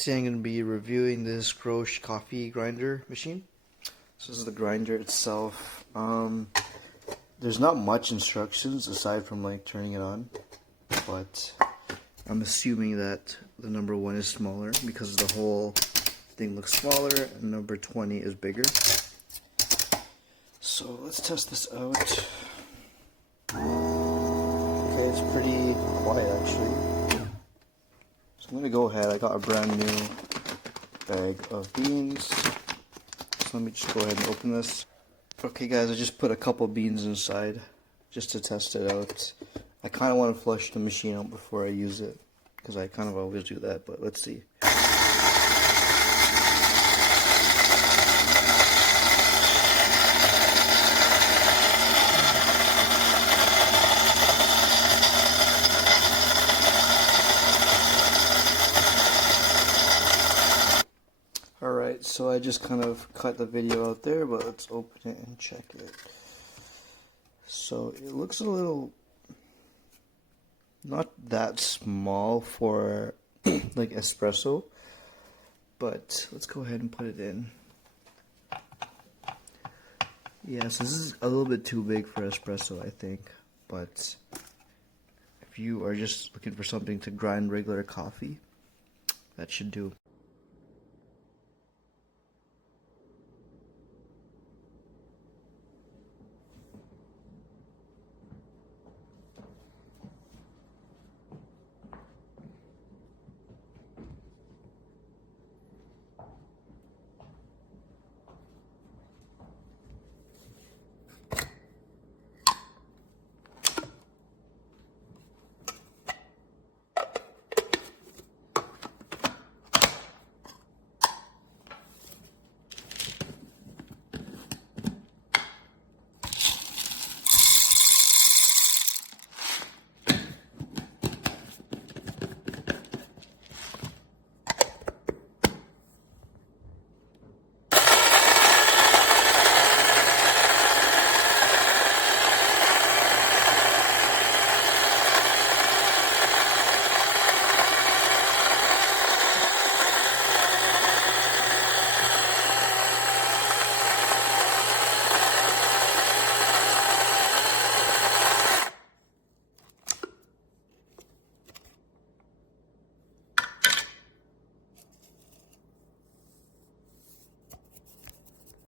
Today I'm going to be reviewing this GROSCHE coffee grinder machine. So this is the grinder itself. There's not much instructions aside from like turning it on, but I'm assuming that the number 1 is smaller because the whole thing looks smaller and number 20 is bigger. So let's test this out. Okay, it's pretty quiet actually. So I'm gonna go ahead. I got a brand new bag of beans. So let me just go ahead and open this. Okay guys, I just put a couple beans inside just to test it out. I kind of want to flush the machine out before I use it because I kind of always do that, but let's see. Alright, so I just kind of cut the video out there, but let's open it and check it. So it looks a little not that small for like espresso, but let's go ahead and put it in. Yes, this is a little bit too big for espresso, I think, but if you are just looking for something to grind regular coffee, that should do.